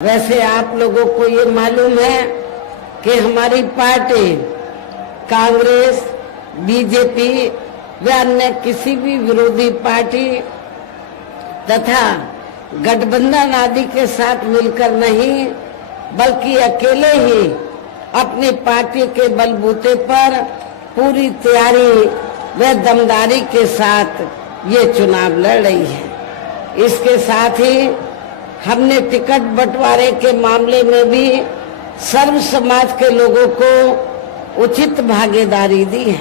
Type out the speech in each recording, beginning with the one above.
वैसे आप लोगों को ये मालूम है कि हमारी पार्टी कांग्रेस, बीजेपी व अन्य किसी भी विरोधी पार्टी तथा गठबंधन आदि के साथ मिलकर नहीं, बल्कि अकेले ही अपनी पार्टी के बलबूते पर पूरी तैयारी व दमदारी के साथ ये चुनाव लड़ रही है। इसके साथ ही हमने टिकट बंटवारे के मामले में भी सर्व समाज के लोगों को उचित भागीदारी दी है,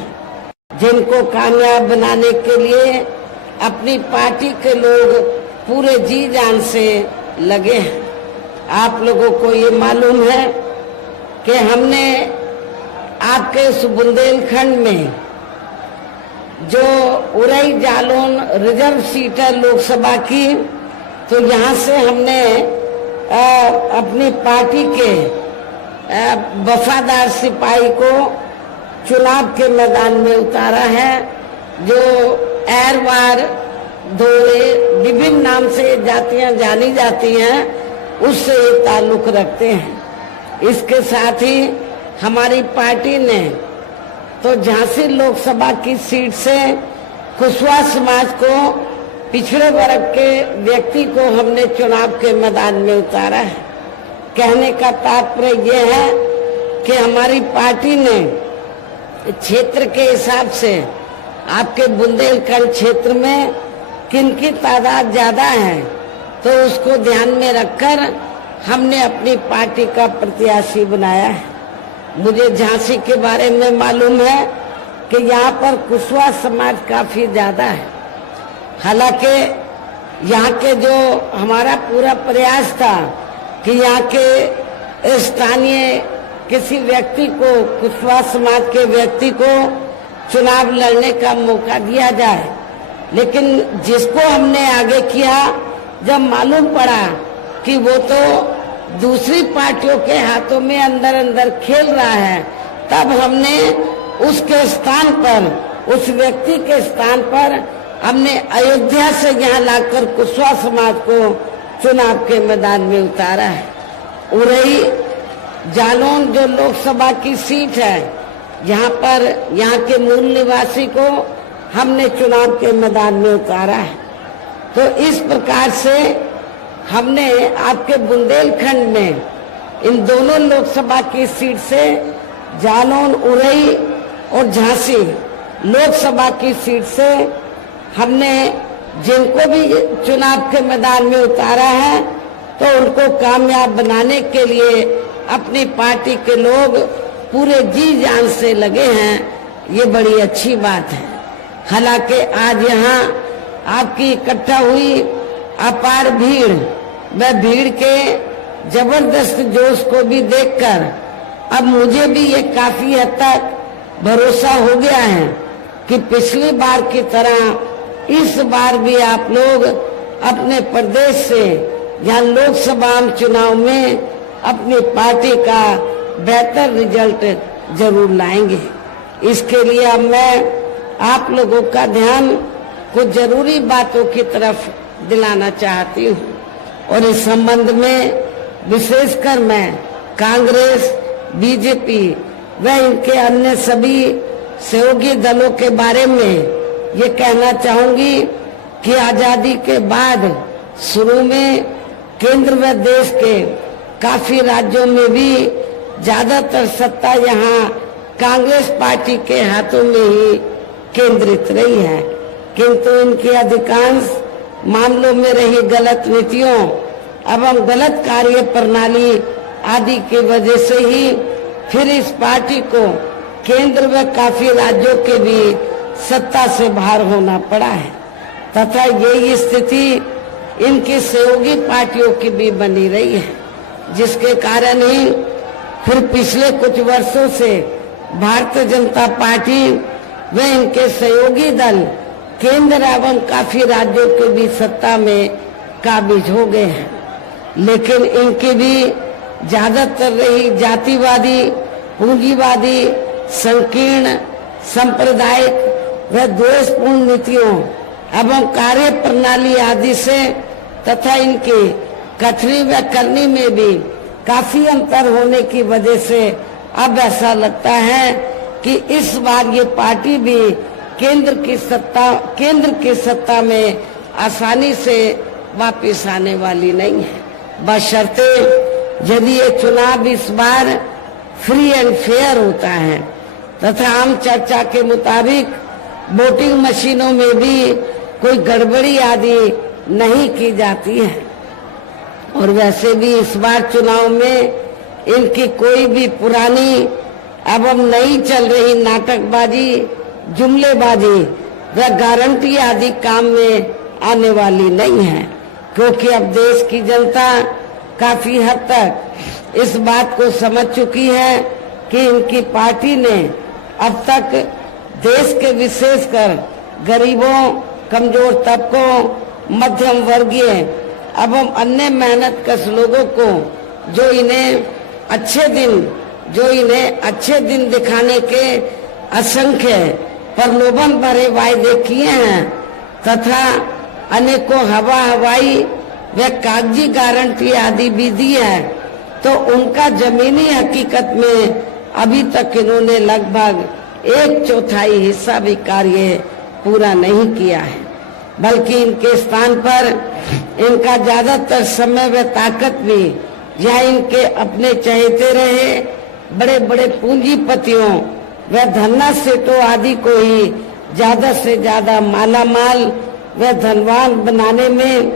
जिनको कामयाब बनाने के लिए अपनी पार्टी के लोग पूरे जी जान से लगे हैं। आप लोगों को ये मालूम है कि हमने आपके इस बुंदेलखंड में जो उरई जालौन रिजर्व सीट है लोकसभा की, तो यहाँ से हमने अपनी पार्टी के वफादार सिपाही को चुनाव के मैदान में उतारा है, जो एरवार दौड़े विभिन्न नाम से जातियां जानी जाती हैं, उससे ये ताल्लुक रखते हैं। इसके साथ ही हमारी पार्टी ने तो झांसी लोकसभा की सीट से कुशवाहा समाज को, पिछड़े वर्ग के व्यक्ति को हमने चुनाव के मैदान में उतारा है। कहने का तात्पर्य यह है कि हमारी पार्टी ने क्षेत्र के हिसाब से आपके बुंदेलखंड क्षेत्र में किनकी तादाद ज्यादा है, तो उसको ध्यान में रखकर हमने अपनी पार्टी का प्रत्याशी बनाया है। मुझे झांसी के बारे में मालूम है कि यहाँ पर कुशवाहा समाज काफी ज्यादा है। हालांकि यहाँ के जो हमारा पूरा प्रयास था कि यहाँ के स्थानीय किसी व्यक्ति को, कुशवाहा समाज के व्यक्ति को चुनाव लड़ने का मौका दिया जाए, लेकिन जिसको हमने आगे किया, जब मालूम पड़ा कि वो तो दूसरी पार्टियों के हाथों में अंदर अंदर खेल रहा है, तब हमने उसके स्थान पर, उस व्यक्ति के स्थान पर हमने अयोध्या से यहाँ लाकर कुशवाहा समाज को चुनाव के मैदान में उतारा है। उरई जालौन जो लोकसभा की सीट है, यहाँ पर यहाँ के मूल निवासी को हमने चुनाव के मैदान में उतारा है। तो इस प्रकार से हमने आपके बुंदेलखंड में इन दोनों लोकसभा की सीट से जालौन, उरई और झांसी लोकसभा की सीट से हमने जिनको भी चुनाव के मैदान में उतारा है, तो उनको कामयाब बनाने के लिए अपनी पार्टी के लोग पूरे जी जान से लगे हैं। ये बड़ी अच्छी बात है। हालांकि आज यहाँ आपकी इकट्ठा हुई अपार भीड़, वह भीड़ के जबरदस्त जोश को भी देखकर अब मुझे भी ये काफी हद तक भरोसा हो गया है कि पिछली बार की तरह इस बार भी आप लोग अपने प्रदेश से या लोकसभा चुनाव में अपनी पार्टी का बेहतर रिजल्ट जरूर लाएंगे। इसके लिए अब मैं आप लोगों का ध्यान कुछ जरूरी बातों की तरफ दिलाना चाहती हूँ, और इस संबंध में विशेषकर मैं कांग्रेस, बीजेपी व इनके अन्य सभी सहयोगी दलों के बारे में ये कहना चाहूंगी कि आजादी के बाद शुरू में केंद्र व देश के काफी राज्यों में भी ज्यादातर सत्ता यहाँ कांग्रेस पार्टी के हाथों में ही केंद्रित रही है, किंतु इनकी अधिकांश मामलों में रही गलत नीतियों एवं गलत कार्य प्रणाली आदि की वजह से ही फिर इस पार्टी को केंद्र व काफी राज्यों के भी सत्ता से बाहर होना पड़ा है, तथा यही स्थिति इनकी सहयोगी पार्टियों की भी बनी रही है, जिसके कारण ही फिर पिछले कुछ वर्षों से भारतीय जनता पार्टी व इनके सहयोगी दल केंद्र एवं काफी राज्यों के भी सत्ता में काबिज हो गए हैं। लेकिन इनकी भी ज्यादातर रही जातिवादी, पूंजीवादी, संकीर्ण, सांप्रदायिक व द्वेषपूर्ण नीतियों एवं कार्य प्रणाली आदि से तथा इनके कथनी व करनी में भी काफी अंतर होने की वजह से अब ऐसा लगता है कि इस बार ये पार्टी भी केंद्र की सत्ता में आसानी से वापस आने वाली नहीं है, बशर्ते यदि ये चुनाव इस बार फ्री एंड फेयर होता है तथा आम चर्चा के मुताबिक वोटिंग मशीनों में भी कोई गड़बड़ी आदि नहीं की जाती है। और वैसे भी इस बार चुनाव में इनकी कोई भी पुरानी एवं नई चल रही नाटकबाजी, जुमलेबाजी व गारंटी आदि काम में आने वाली नहीं है, क्योंकि अब देश की जनता काफी हद तक इस बात को समझ चुकी है कि इनकी पार्टी ने अब तक देश के विशेषकर गरीबों, कमजोर तबकों, मध्यम वर्गीय एवं अन्य मेहनतकश लोगों को जो इन्हें अच्छे दिन दिखाने के असंख्य प्रलोभन भरे वायदे किए हैं तथा अनेकों हवाई व कागजी गारंटी आदि भी दी है, तो उनका जमीनी हकीकत में अभी तक इन्होंने लगभग 1/4 हिस्सा भी कार्य पूरा नहीं किया है, बल्कि इनके स्थान पर इनका ज्यादातर समय व ताकत भी या इनके अपने चहेते रहे बड़े बड़े पूंजीपतियों व धन्ना सेठों आदि को ही ज्यादा से ज्यादा मालामाल व धनवान बनाने में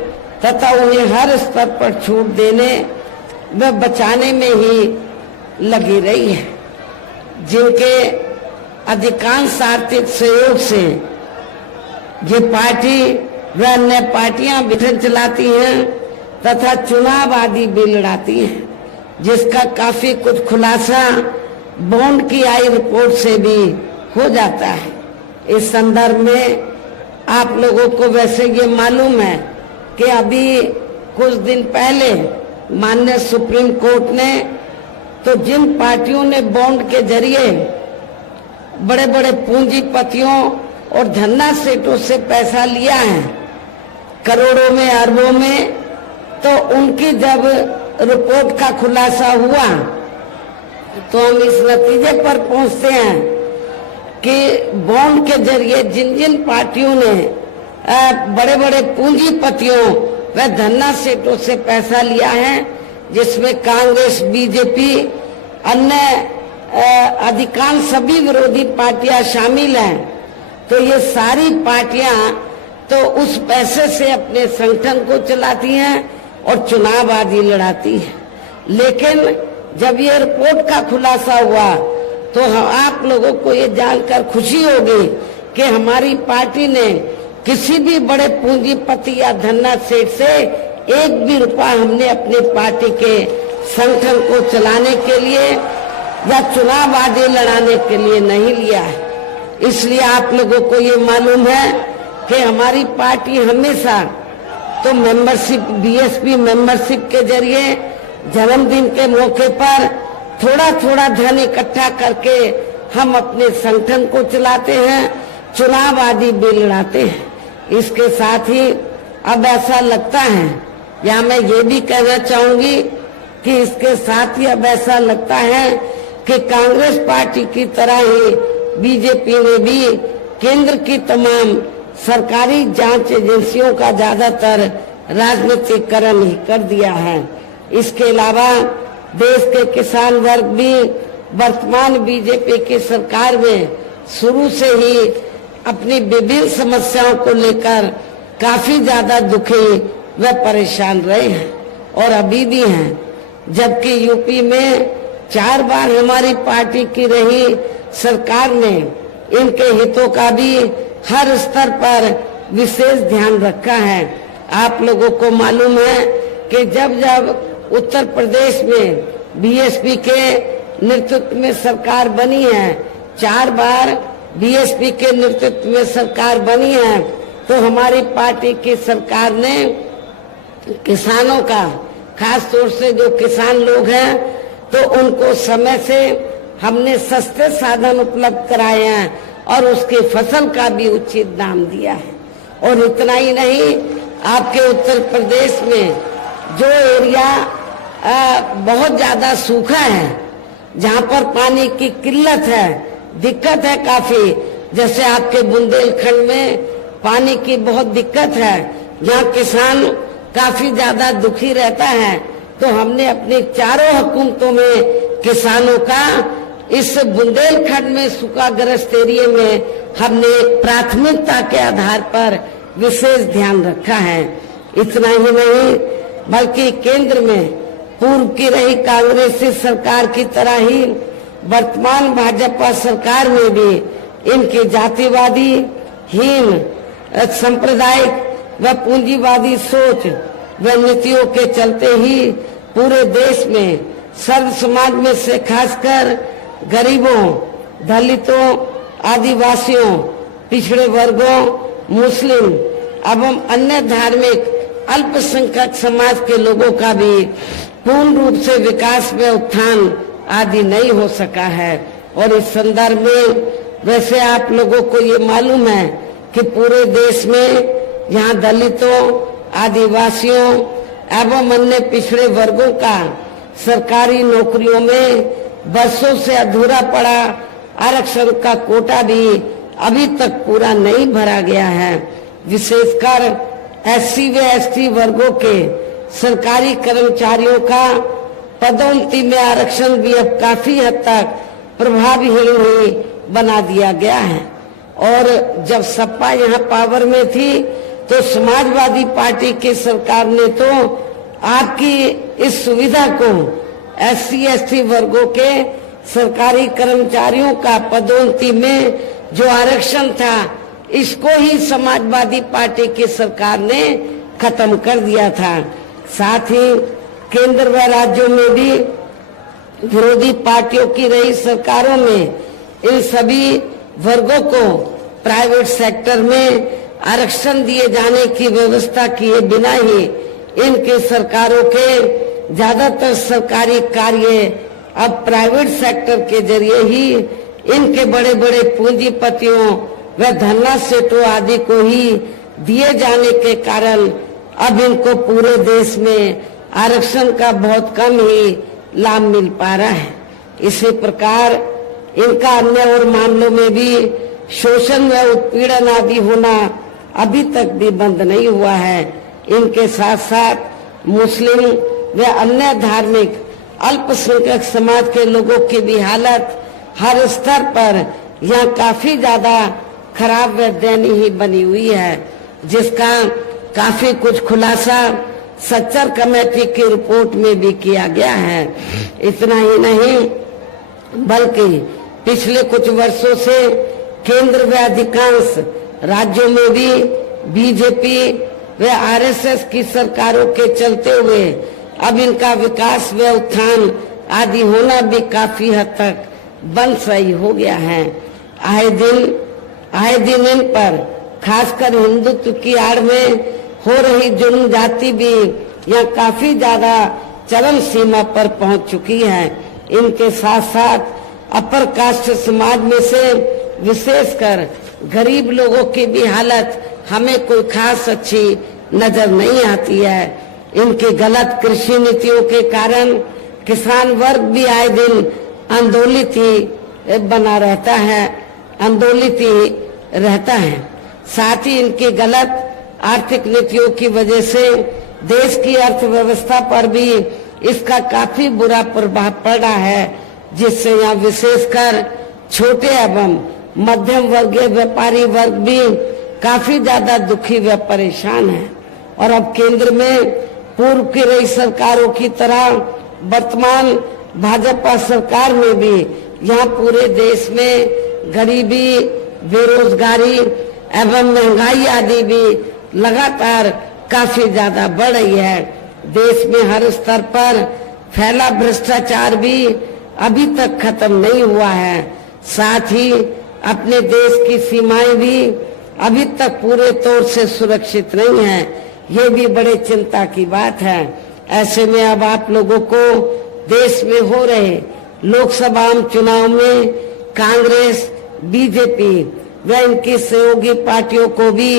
तथा उन्हें हर स्तर पर छूट देने व बचाने में ही लगी रही है, जिनके अधिकांश आर्थिक सहयोग से ये पार्टी व अन्य पार्टियां विघटन चलाती हैं तथा चुनाव आदि भी लड़ाती हैं, जिसका काफी कुछ खुलासा बॉन्ड की आई रिपोर्ट से भी हो जाता है। इस संदर्भ में आप लोगों को वैसे ये मालूम है कि अभी कुछ दिन पहले माननीय सुप्रीम कोर्ट ने तो जिन पार्टियों ने बॉन्ड के जरिए बड़े बड़े पूंजीपतियों और धन्ना सेठों से पैसा लिया है करोड़ों में, अरबों में, तो उनकी जब रिपोर्ट का खुलासा हुआ तो हम इस नतीजे पर पहुंचते हैं कि बॉन्ड के जरिए जिन जिन पार्टियों ने बड़े बड़े पूंजीपतियों व धन्ना सेठों से पैसा लिया है, जिसमें कांग्रेस, बीजेपी, अन्य अधिकांश सभी विरोधी पार्टियां शामिल हैं, तो ये सारी पार्टियां तो उस पैसे से अपने संगठन को चलाती हैं और चुनाव आदि लड़ाती है। लेकिन जब ये रिपोर्ट का खुलासा हुआ तो आप लोगों को ये जानकर खुशी होगी कि हमारी पार्टी ने किसी भी बड़े पूंजीपति या धन्ना सेठ से एक भी रुपया हमने अपनी पार्टी के संगठन को चलाने के लिए या चुनाव आदि लड़ाने के लिए नहीं लिया है। इसलिए आप लोगों को ये मालूम है कि हमारी पार्टी हमेशा तो मेंबरशिप, बीएसपी मेंबरशिप के जरिए जन्मदिन के मौके पर थोड़ा थोड़ा धन इकट्ठा करके हम अपने संगठन को चलाते हैं, चुनाव आदि भी लड़ाते हैं। इसके साथ ही अब ऐसा लगता है, या मैं ये भी कहना चाहूंगी कि इसके साथ ही अब ऐसा लगता है कि कांग्रेस पार्टी की तरह ही बीजेपी ने भी केंद्र की तमाम सरकारी जांच एजेंसियों का ज्यादातर राजनीतिकरण ही कर दिया है। इसके अलावा देश के किसान वर्ग भी वर्तमान बीजेपी की सरकार में शुरू से ही अपनी विभिन्न समस्याओं को लेकर काफी ज्यादा दुखी व परेशान रहे हैं और अभी भी हैं, जबकि यूपी में 4 बार हमारी पार्टी की रही सरकार ने इनके हितों का भी हर स्तर पर विशेष ध्यान रखा है। आप लोगों को मालूम है कि जब जब उत्तर प्रदेश में बीएसपी के नेतृत्व में सरकार बनी है, 4 बार बीएसपी के नेतृत्व में सरकार बनी है, तो हमारी पार्टी की सरकार ने किसानों का, खास तौर से जो किसान लोग हैं, तो उनको समय से हमने सस्ते साधन उपलब्ध कराए हैं और उसकी फसल का भी उचित दाम दिया है। और इतना ही नहीं, आपके उत्तर प्रदेश में जो एरिया बहुत ज्यादा सूखा है, जहाँ पर पानी की किल्लत है, दिक्कत है काफी, जैसे आपके बुंदेलखंड में पानी की बहुत दिक्कत है, यहाँ किसान काफी ज्यादा दुखी रहता है, तो हमने अपनी चारों हुकूमतों में किसानों का इस बुंदेलखंड में सूखाग्रस्त एरिया में हमने प्राथमिकता के आधार पर विशेष ध्यान रखा है। इतना ही नहीं, बल्कि केंद्र में पूर्व की रही कांग्रेसी सरकार की तरह ही वर्तमान भाजपा सरकार में भी इनकी जातिवादी, हीन, सांप्रदायिक व पूंजीवादी सोच व नीतियों के चलते ही पूरे देश में सर्व समाज में से खासकर गरीबों, दलितों, आदिवासियों, पिछड़े वर्गों, मुस्लिम एवं अन्य धार्मिक अल्पसंख्यक समाज के लोगों का भी पूर्ण रूप से विकास में उत्थान आदि नहीं हो सका है। और इस संदर्भ में वैसे आप लोगों को ये मालूम है कि पूरे देश में यहाँ दलितों, आदिवासियों एवं अन्य पिछड़े वर्गों का सरकारी नौकरियों में वर्षों से अधूरा पड़ा आरक्षण का कोटा भी अभी तक पूरा नहीं भरा गया है। विशेषकर एससी व एसटी वर्गों के सरकारी कर्मचारियों का पदोन्नति में आरक्षण भी अब काफी हद तक प्रभावहीन ही बना दिया गया है। और जब सपा यहाँ पावर में थी तो समाजवादी पार्टी की सरकार ने तो आपकी इस सुविधा को एससी एसटी वर्गों के सरकारी कर्मचारियों का पदोन्नति में जो आरक्षण था, इसको ही समाजवादी पार्टी की सरकार ने खत्म कर दिया था। साथ ही केंद्र व राज्यों में भी विरोधी पार्टियों की रही सरकारों में इन सभी वर्गों को प्राइवेट सेक्टर में आरक्षण दिए जाने की व्यवस्था किए बिना ही इनकी सरकारों के ज्यादातर सरकारी कार्य अब प्राइवेट सेक्टर के जरिए ही इनके बड़े बड़े पूंजीपतियों व धन्ना सेठों आदि को ही दिए जाने के कारण अब इनको पूरे देश में आरक्षण का बहुत कम ही लाभ मिल पा रहा है। इसी प्रकार इनका अन्य और मामलों में भी शोषण व उत्पीड़न आदि होना अभी तक भी बंद नहीं हुआ है। इनके साथ साथ मुस्लिम व अन्य धार्मिक अल्पसंख्यक समाज के लोगों की भी हालत हर स्तर पर यहाँ काफी ज्यादा खराब व दयनीय ही बनी हुई है, जिसका काफी कुछ खुलासा सच्चर कमेटी की रिपोर्ट में भी किया गया है। इतना ही नहीं, बल्कि पिछले कुछ वर्षों से केंद्र व अधिकांश राज्यों में भी बीजेपी व आरएसएस की सरकारों के चलते हुए अब इनका विकास व उत्थान आदि होना भी काफी हद तक बंद सही हो गया है। आए दिन इन पर खासकर हिंदुत्व की आड़ में हो रही जुल्म जाति भी यहाँ काफी ज्यादा चरम सीमा पर पहुंच चुकी है। इनके साथ साथ अपर कास्ट समाज में से विशेषकर गरीब लोगों की भी हालत हमें कोई खास अच्छी नजर नहीं आती है। इनकी गलत कृषि नीतियों के कारण किसान वर्ग भी आए दिन आंदोलित ही बना रहता है, आंदोलित ही रहता है। साथ ही इनकी गलत आर्थिक नीतियों की वजह से देश की अर्थव्यवस्था पर भी इसका काफी बुरा प्रभाव पड़ा है, जिससे यहाँ विशेषकर छोटे एवं मध्यम वर्गीय व्यापारी वर्ग भी काफी ज्यादा दुखी व परेशान है। और अब केंद्र में पूर्व की रही सरकारों की तरह वर्तमान भाजपा सरकार में भी यहाँ पूरे देश में गरीबी, बेरोजगारी एवं महंगाई आदि भी लगातार काफी ज्यादा बढ़ रही है। देश में हर स्तर पर फैला भ्रष्टाचार भी अभी तक खत्म नहीं हुआ है। साथ ही अपने देश की सीमाएं भी अभी तक पूरे तौर से सुरक्षित नहीं है। ये भी बड़े चिंता की बात है। ऐसे में अब आप लोगों को देश में हो रहे लोकसभा चुनाव में कांग्रेस, बीजेपी व इनकी सहयोगी पार्टियों को भी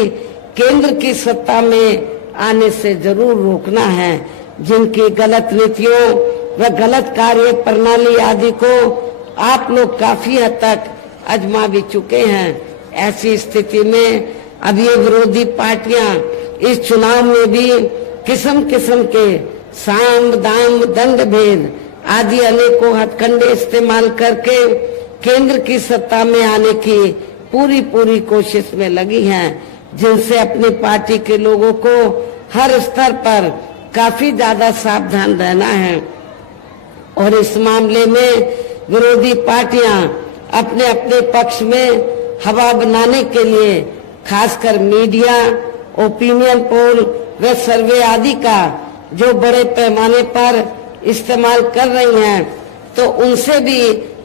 केंद्र की सत्ता में आने से जरूर रोकना है। जिनकी गलत नीतियों व गलत कार्य प्रणाली आदि को आप लोग काफी हद तक आजमा भी चुके हैं। ऐसी स्थिति में अब ये विरोधी पार्टियां इस चुनाव में भी किस्म किस्म के साम दाम दंड भेद आदि अनेकों हथकंडे इस्तेमाल करके केंद्र की सत्ता में आने की पूरी कोशिश में लगी हैं, जिनसे अपनी पार्टी के लोगों को हर स्तर पर काफी ज्यादा सावधान रहना है। और इस मामले में विरोधी पार्टियां अपने अपने पक्ष में हवा बनाने के लिए खासकर मीडिया, ओपिनियन पोल व सर्वे आदि का जो बड़े पैमाने पर इस्तेमाल कर रही हैं, तो उनसे भी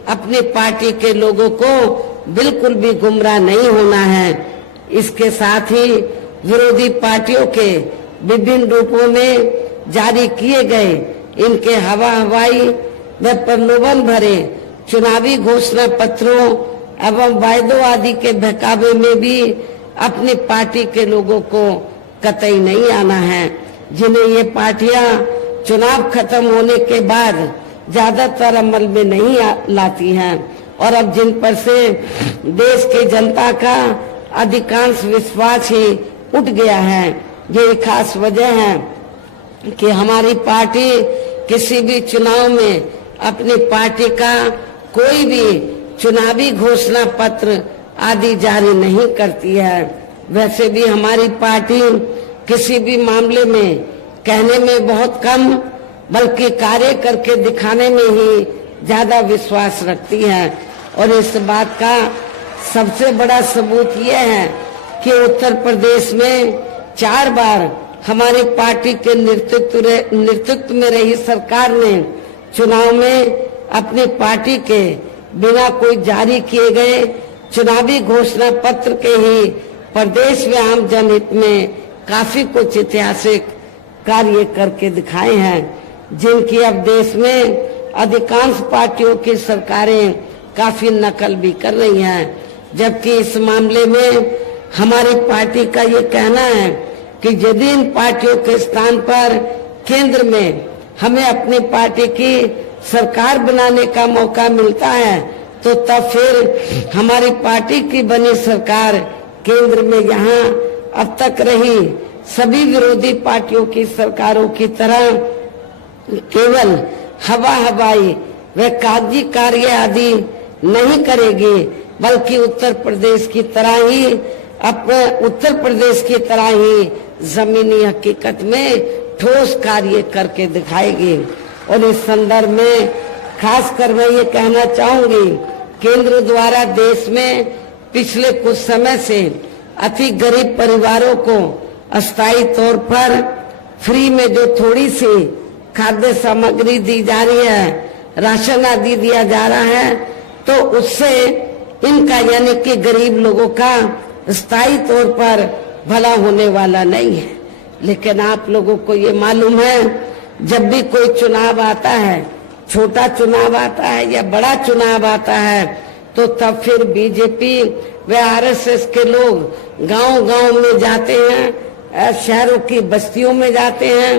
अपनी पार्टी के लोगों को बिल्कुल भी गुमराह नहीं होना है। इसके साथ ही विरोधी पार्टियों के विभिन्न रूपों में जारी किए गए इनके हवाई व प्रलोभन भरे चुनावी घोषणा पत्रों एवं वायदों आदि के बहकावे में भी अपनी पार्टी के लोगों को कतई नहीं आना है, जिन्हें ये पार्टियां चुनाव खत्म होने के बाद ज्यादातर अमल में नहीं लाती हैं और अब जिन पर से देश की जनता का अधिकांश विश्वास ही उठ गया है। ये खास वजह है कि हमारी पार्टी किसी भी चुनाव में अपनी पार्टी का कोई भी चुनावी घोषणा पत्र आदि जारी नहीं करती है। वैसे भी हमारी पार्टी किसी भी मामले में कहने में बहुत कम बल्कि कार्य करके दिखाने में ही ज्यादा विश्वास रखती है। और इस बात का सबसे बड़ा सबूत यह है कि उत्तर प्रदेश में 4 बार हमारी पार्टी के नेतृत्व में रही सरकार ने चुनाव में अपनी पार्टी के बिना कोई जारी किए गए चुनावी घोषणा पत्र के ही प्रदेश में आम जनहित में काफी कुछ ऐतिहासिक कार्य करके दिखाए हैं, जिनकी अब देश में अधिकांश पार्टियों की सरकारें काफी नकल भी कर रही हैं। जबकि इस मामले में हमारी पार्टी का ये कहना है कि यदि इन पार्टियों के स्थान पर केंद्र में हमें अपनी पार्टी की सरकार बनाने का मौका मिलता है, तो तब फिर हमारी पार्टी की बनी सरकार केंद्र में यहाँ अब तक रही सभी विरोधी पार्टियों की सरकारों की तरह केवल हवाई व कागजी कार्य आदि नहीं करेगी, बल्कि उत्तर प्रदेश की तरह ही जमीनी हकीकत में ठोस कार्य करके दिखाएगी। और इस संदर्भ में खासकर मैं ये कहना चाहूंगी, केंद्र द्वारा देश में पिछले कुछ समय से अति गरीब परिवारों को अस्थायी तौर पर फ्री में जो थोड़ी सी खाद्य सामग्री दी जा रही है, राशन आदि दिया जा रहा है, तो उससे इनका यानी कि गरीब लोगों का स्थायी तौर पर भला होने वाला नहीं है। लेकिन आप लोगों को ये मालूम है, जब भी कोई चुनाव आता है, छोटा चुनाव आता है या बड़ा चुनाव आता है, तो तब फिर बीजेपी व आरएसएस के लोग गांव-गांव में जाते हैं, शहरों की बस्तियों में जाते हैं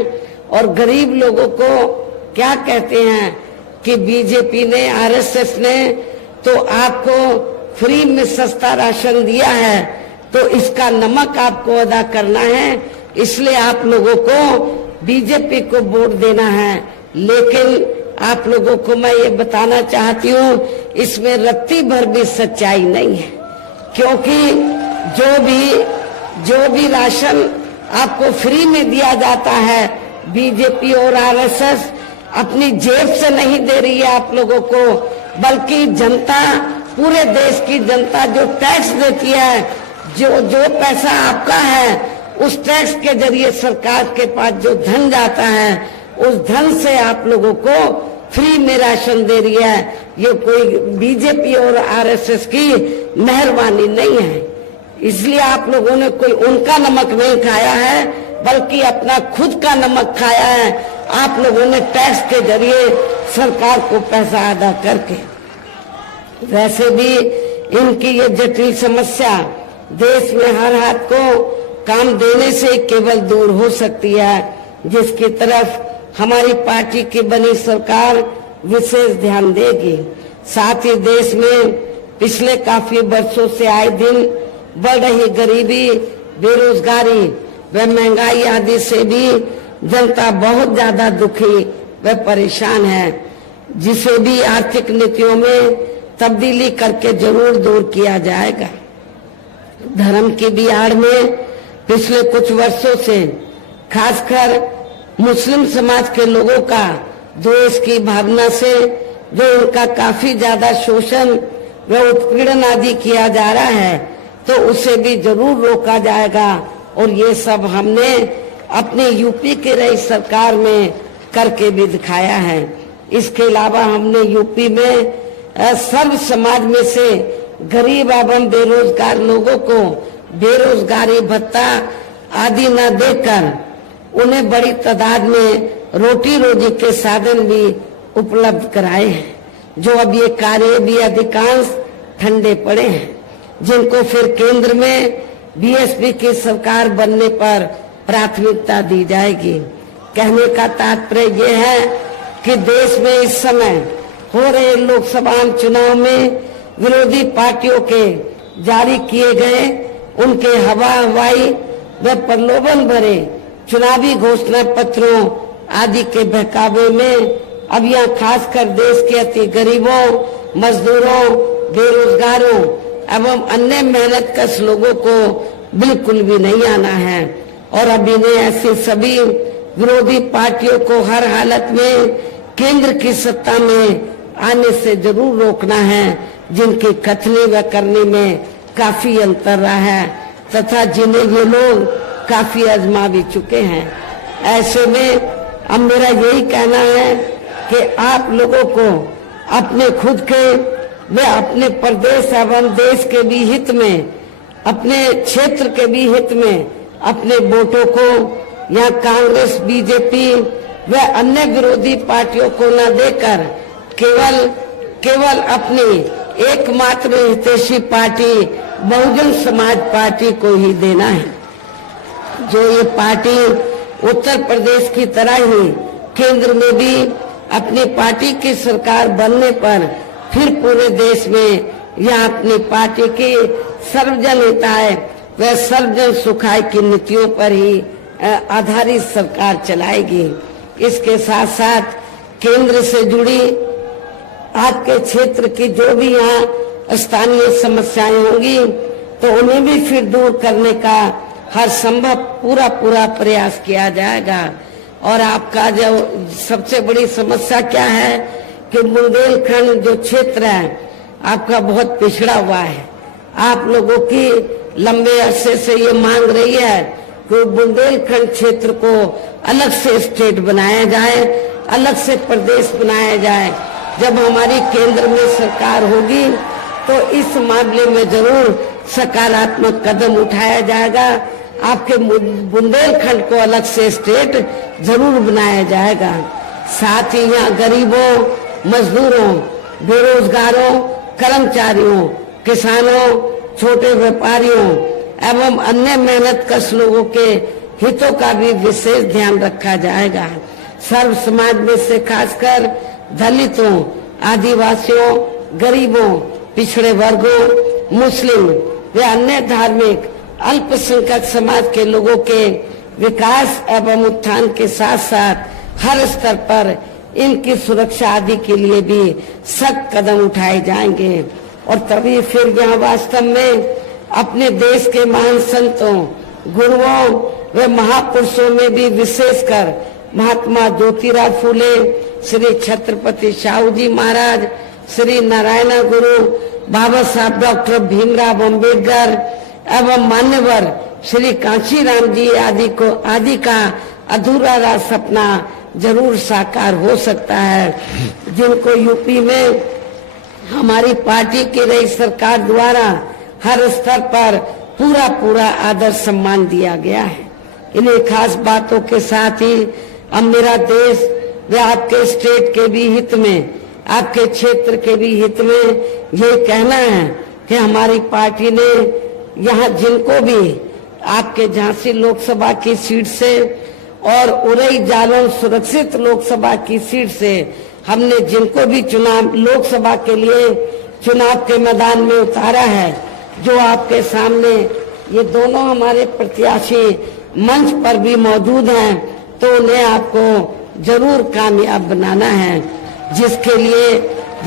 और गरीब लोगों को क्या कहते हैं कि बीजेपी ने, आरएसएस ने तो आपको फ्री में सस्ता राशन दिया है, तो इसका नमक आपको अदा करना है, इसलिए आप लोगों को बीजेपी को वोट देना है। लेकिन आप लोगों को मैं ये बताना चाहती हूँ, इसमें रत्ती भर भी सच्चाई नहीं है, क्योंकि जो भी राशन आपको फ्री में दिया जाता है, बीजेपी और आरएसएस अपनी जेब से नहीं दे रही है आप लोगों को, बल्कि जनता, पूरे देश की जनता जो टैक्स देती है, जो पैसा आपका है, उस टैक्स के जरिए सरकार के पास जो धन जाता है, उस धन से आप लोगों को फ्री में राशन दे रही है। ये कोई बीजेपी और आरएसएस की मेहरबानी नहीं है। इसलिए आप लोगों ने कोई उनका नमक नहीं खाया है, बल्कि अपना खुद का नमक खाया है, आप लोगों ने टैक्स के जरिए सरकार को पैसा अदा करके। वैसे भी इनकी ये जटिल समस्या देश में हर हाथ को काम देने से केवल दूर हो सकती है, जिसकी तरफ हमारी पार्टी की बनी सरकार विशेष ध्यान देगी। साथ ही देश में पिछले काफी वर्षों से आए दिन बढ़ रही गरीबी, बेरोजगारी व महंगाई आदि से भी जनता बहुत ज्यादा दुखी व परेशान है, जिसे भी आर्थिक नीतियों में तब्दीली करके जरूर दूर किया जाएगा। धर्म की भी आड़ में पिछले कुछ वर्षों से खासकर मुस्लिम समाज के लोगों का द्वेष की भावना से जो उनका काफी ज्यादा शोषण व उत्पीड़न आदि किया जा रहा है, तो उसे भी जरूर रोका जाएगा। और ये सब हमने अपने यूपी की रही सरकार में करके भी दिखाया है। इसके अलावा हमने यूपी में सर्व समाज में से गरीब एवं बेरोजगार लोगों को बेरोजगारी भत्ता आदि न देकर उन्हें बड़ी तादाद में रोटी रोजी के साधन भी उपलब्ध कराए हैं, जो अब ये कार्य भी अधिकांश ठंडे पड़े हैं, जिनको फिर केंद्र में बीएसपी की सरकार बनने पर प्राथमिकता दी जाएगी। कहने का तात्पर्य ये है कि देश में इस समय हो रहे लोकसभा चुनाव में विरोधी पार्टियों के जारी किए गए उनके हवाई व प्रलोभन भरे चुनावी घोषणा पत्रों आदि के बहकावे में अब यहाँ खासकर देश के अति गरीबों, मजदूरों, बेरोजगारों एवं अन्य मेहनतकश लोगों को बिल्कुल भी नहीं आना है। और अब इन्हें ऐसे सभी विरोधी पार्टियों को हर हालत में केंद्र की सत्ता में आने से जरूर रोकना है, जिनकी कथनी व करने में काफी अंतर रहा है तथा जिन्हें ये लोग काफी आजमा भी चुके हैं। ऐसे में अब मेरा यही कहना है कि आप लोगों को अपने खुद के व अपने प्रदेश एवं देश के भी हित में, अपने क्षेत्र के भी हित में अपने वोटों को या कांग्रेस, बीजेपी व अन्य विरोधी पार्टियों को न देकर केवल अपनी एकमात्र हितैषी पार्टी बहुजन समाज पार्टी को ही देना है। जो ये पार्टी उत्तर प्रदेश की तरह ही केंद्र में भी अपनी पार्टी की सरकार बनने पर फिर पूरे देश में यह अपनी पार्टी की सर्वजन हिताय व सर्वजन सुखाय की नीतियों पर ही आधारित सरकार चलाएगी। इसके साथ साथ केंद्र से जुड़ी आपके क्षेत्र की जो भी यहाँ स्थानीय समस्याएं होंगी तो उन्हें भी फिर दूर करने का हर संभव पूरा प्रयास किया जाएगा। और आपका जो सबसे बड़ी समस्या क्या है कि बुंदेलखंड जो क्षेत्र है आपका बहुत पिछड़ा हुआ है। आप लोगों की लंबे अरसे से ये मांग रही है कि बुंदेलखंड क्षेत्र को अलग से स्टेट बनाया जाए, अलग से प्रदेश बनाया जाए। जब हमारी केंद्र में सरकार होगी तो इस मामले में जरूर सकारात्मक कदम उठाया जाएगा। आपके बुंदेलखंड को अलग से स्टेट जरूर बनाया जाएगा। साथ ही यहाँ गरीबों, मजदूरों, बेरोजगारों, कर्मचारियों, किसानों, छोटे व्यापारियों एवं अन्य मेहनतकश लोगों के हितों का भी विशेष ध्यान रखा जाएगा। सर्व समाज में से खासकर दलितों, आदिवासियों, गरीबों, पिछड़े वर्गों, मुस्लिम व अन्य धार्मिक अल्पसंख्यक समाज के लोगों के विकास एवं उत्थान के साथ साथ हर स्तर पर इनकी सुरक्षा आदि के लिए भी सख्त कदम उठाए जाएंगे। और तभी फिर यहाँ वास्तव में अपने देश के महान संतों, गुरुओं व महापुरुषों में भी विशेषकर महात्मा ज्योतिराव फूले, श्री छत्रपति शाहू जी महाराज, श्री नारायण गुरु, बाबा साहब डॉक्टर भीमराव अम्बेडकर एवं मान्यवर श्री कांशीराम जी आदि का अधूरा सपना जरूर साकार हो सकता है, जिनको यूपी में हमारी पार्टी की रही सरकार द्वारा हर स्तर पर पूरा आदर सम्मान दिया गया है। इन्हीं खास बातों के साथ ही अब मेरा देश व आपके स्टेट के भी हित में, आपके क्षेत्र के भी हित में ये कहना है कि हमारी पार्टी ने यहाँ जिनको भी आपके झांसी लोकसभा की सीट से और उरई जालौन सुरक्षित लोकसभा की सीट से हमने जिनको भी चुनाव लोकसभा के लिए चुनाव के मैदान में उतारा है, जो आपके सामने ये दोनों हमारे प्रत्याशी मंच पर भी मौजूद हैं, तो उन्हें आपको जरूर कामयाब बनाना है, जिसके लिए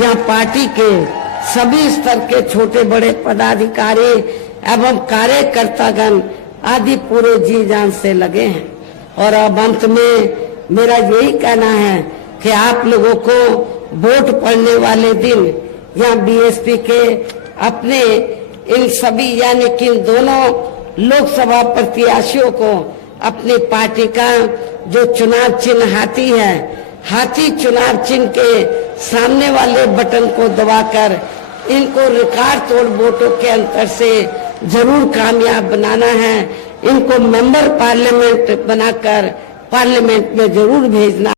यहाँ पार्टी के सभी स्तर के छोटे बड़े पदाधिकारी एवं कार्यकर्तागण आदि पूरे जी जान से लगे हैं। और अब अंत में मेरा यही कहना है कि आप लोगों को वोट पड़ने वाले दिन यहाँ बीएसपी के अपने इन सभी यानी कि इन दोनों लोकसभा प्रत्याशियों को अपनी पार्टी का जो चुनाव चिन्ह हाथी है, हाथी चुनाव चिन्ह के सामने वाले बटन को दबाकर इनको रिकॉर्ड तोड़ वोटों के अंतर से जरूर कामयाब बनाना है। इनको मेंबर पार्लियामेंट बनाकर पार्लियामेंट में जरूर भेजना।